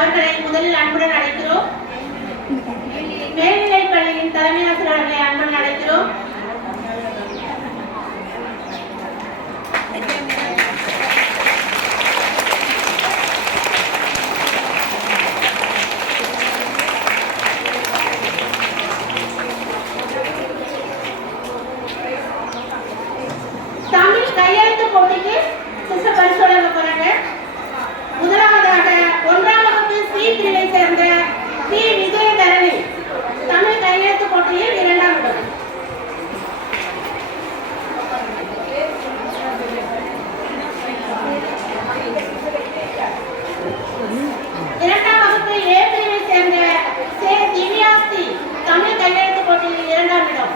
அவர்களை முதலில் அன்புடன் அழைக்கிறோம். மேல்நிலைப் பள்ளியின் தலைமை ஆசிரியர் அவர்களை அன்புடன் அழைக்கிறோம். தமிழ் கையெழுத்து போட்டிக்கு சிஸ்டர் பரிசோதனை போறாங்க. முதலாவதாக 1ஆம் வகுப்பு சி பிரிவை சேர்ந்த பி விஜயதரணி தமிழ் கையெழுத்து போட்டியில் 2ஆம் இடம். 2ஆம் வகுப்பு ஏ பிரிவை சேர்ந்த சே திவ்யாஸ்தி தமிழ் கையெழுத்து போட்டியில் 2ஆம் இடம்.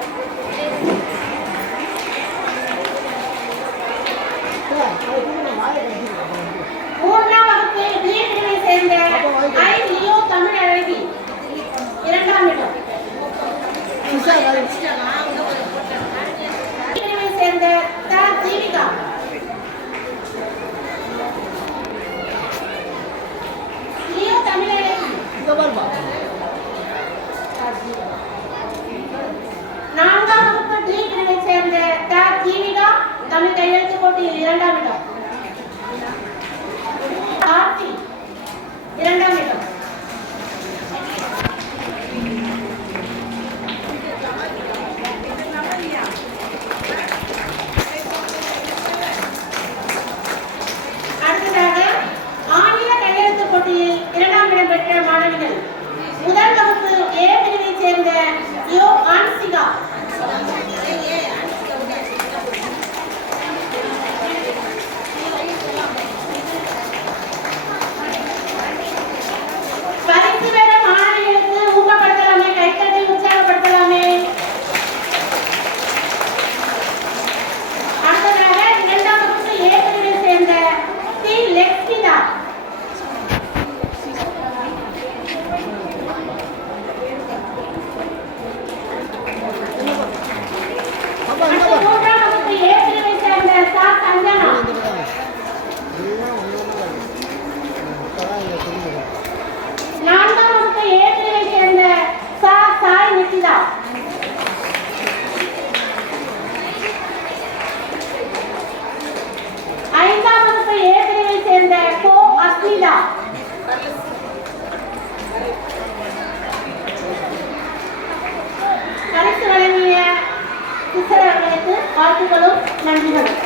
3ஆம் வகுப்பு பி பிரிவை சேர்ந்த ஐ லியோ தமிழ் அழகி 2ஆம் இடம். பிரிவை சேர்ந்த த தீபிகா லியோ தமிழ் அழகி 4ஆம் வகுப்பு டி பிரிவை சேர்ந்த த தீபிகா தமிழ் கையெழுத்து போட்டியில் 2ஆம் இடம். ஆர்த்தி 2ஆம் இடம். அடுத்ததாக ஆங்கில கையெழுத்து போட்டியில் 2ஆம் இடம் பெற்ற மாணவிகள் முதல் வகுப்பு ஏ பிரிவை சேர்ந்த யோ ஆன்சிகா பரிசு பெற மாணவிகளுக்கு ஊக்கப்படுத்தலாமே, கைத்தட்டி உற்சாகப்படுத்தலாமே. அடுத்ததாக 2ஆம் வகுப்பு ஏ பிரிவை சேர்ந்த சி லெக்ஸிதா பரிசு வழங்கிய சிஸ்டர் அவர்களுக்கு வாழ்த்துக்களும் நன்றிகளும்.